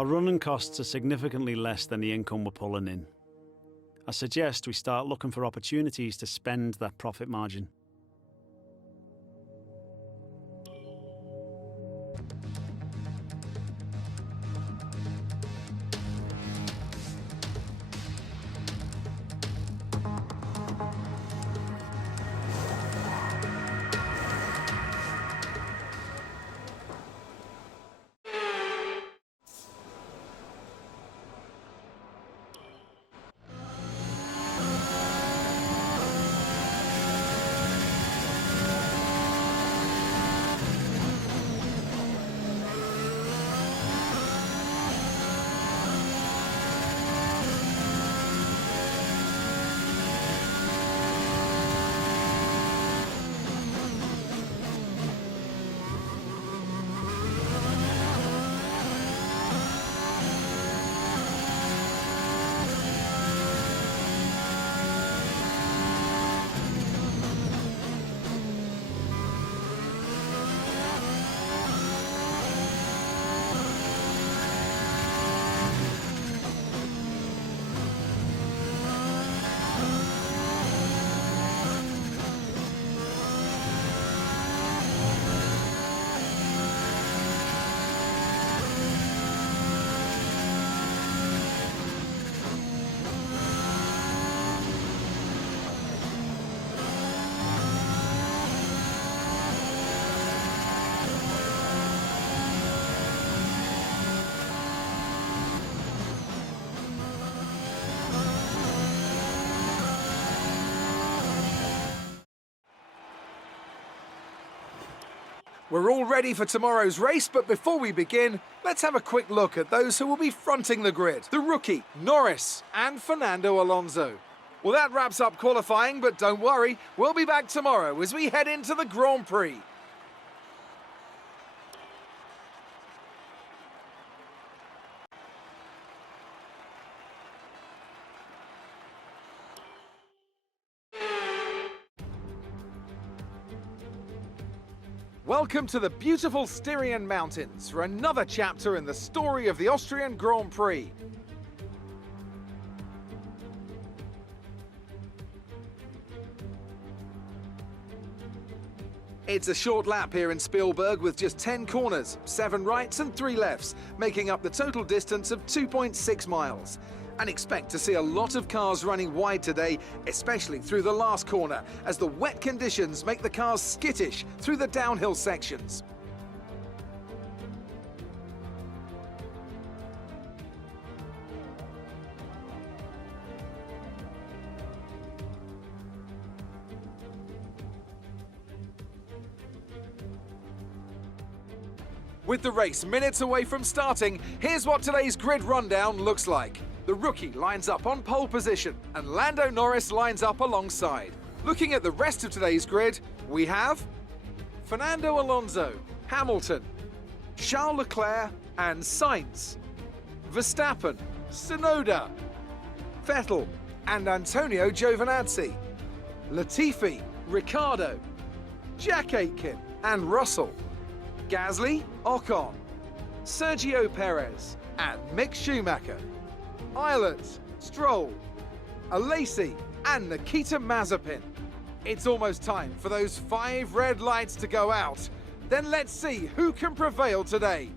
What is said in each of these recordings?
Our running costs are significantly less than the income we're pulling in. I suggest we start looking for opportunities to spend that profit margin. We're all ready for tomorrow's race, but before we begin, let's have a quick look at those who will be fronting the grid. The rookie, Norris, and Fernando Alonso. Well, that wraps up qualifying, but don't worry, we'll be back tomorrow as we head into the Grand Prix. Welcome to the beautiful Styrian Mountains for another chapter in the story of the Austrian Grand Prix. It's a short lap here in Spielberg with just 10 corners, 7 rights and 3 lefts, making up the total distance of 2.6 miles. And expect to see a lot of cars running wide today, especially through the last corner, as the wet conditions make the cars skittish through the downhill sections. With the race minutes away from starting, here's what today's grid rundown looks like. The rookie lines up on pole position, and Lando Norris lines up alongside. Looking at the rest of today's grid, we have Fernando Alonso, Hamilton, Charles Leclerc and Sainz, Verstappen, Tsunoda, Vettel and Antonio Giovinazzi, Latifi, Ricciardo, Jack Aitken and Russell, Gasly, Ocon, Sergio Perez and Mick Schumacher, Ireland, Stroll, Alesi and Nikita Mazepin. It's almost time for those 5 red lights to go out. Then let's see who can prevail today.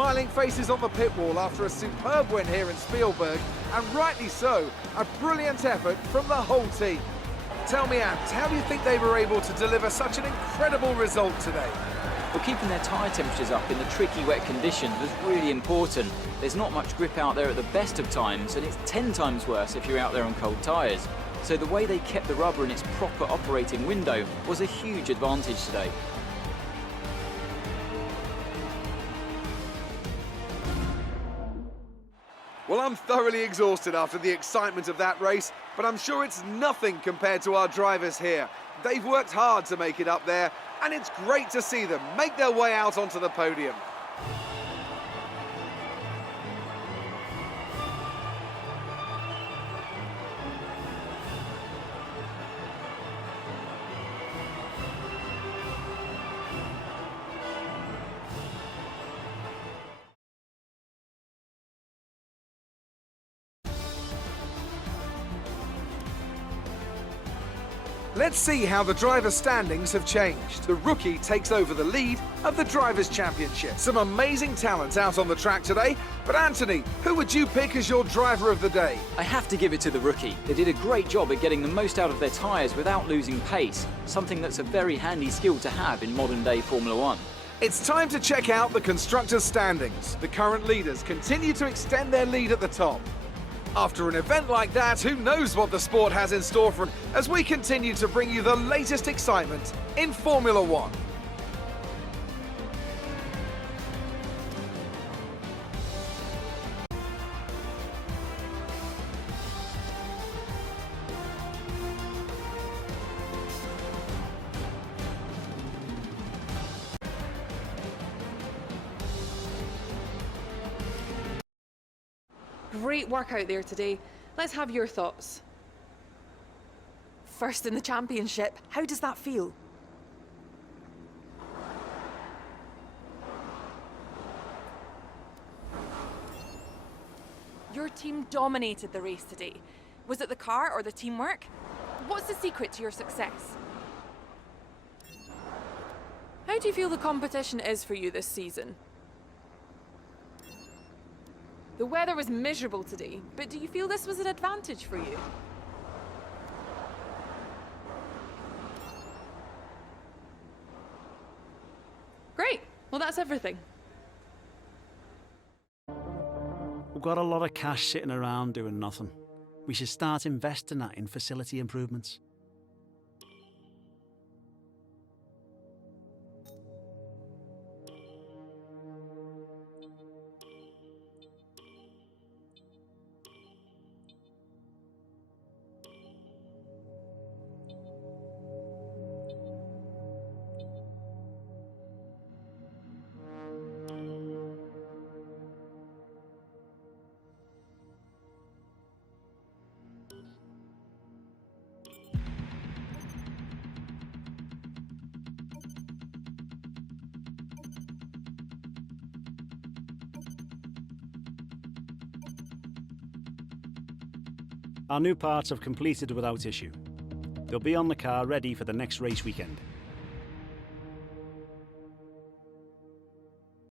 smiling faces on the pit wall after a superb win here in Spielberg, and rightly so, a brilliant effort from the whole team. Tell me, Ant, how do you think they were able to deliver such an incredible result today? Well, keeping their tyre temperatures up in the tricky wet conditions was really important. There's not much grip out there at the best of times, and it's 10 times worse if you're out there on cold tyres. So the way they kept the rubber in its proper operating window was a huge advantage today. Well, I'm thoroughly exhausted after the excitement of that race, but I'm sure it's nothing compared to our drivers here. They've worked hard to make it up there, and it's great to see them make their way out onto the podium. Let's see how the driver standings have changed. The rookie takes over the lead of the Drivers' Championship. Some amazing talent out on the track today, but Anthony, who would you pick as your driver of the day? I have to give it to the rookie. They did a great job at getting the most out of their tyres without losing pace, something that's a very handy skill to have in modern-day Formula One. It's time to check out the constructors' standings. The current leaders continue to extend their lead at the top. After an event like that, who knows what the sport has in store for it as we continue to bring you the latest excitement in Formula One. Great work out there today. Let's have your thoughts. First in the championship, how does that feel? Your team dominated the race today. Was it the car or the teamwork? What's the secret to your success? How do you feel the competition is for you this season? The weather was miserable today, but do you feel this was an advantage for you? Great. Well, that's everything. We've got a lot of cash sitting around doing nothing. We should start investing that in facility improvements. Our new parts have completed without issue. They'll be on the car ready for the next race weekend.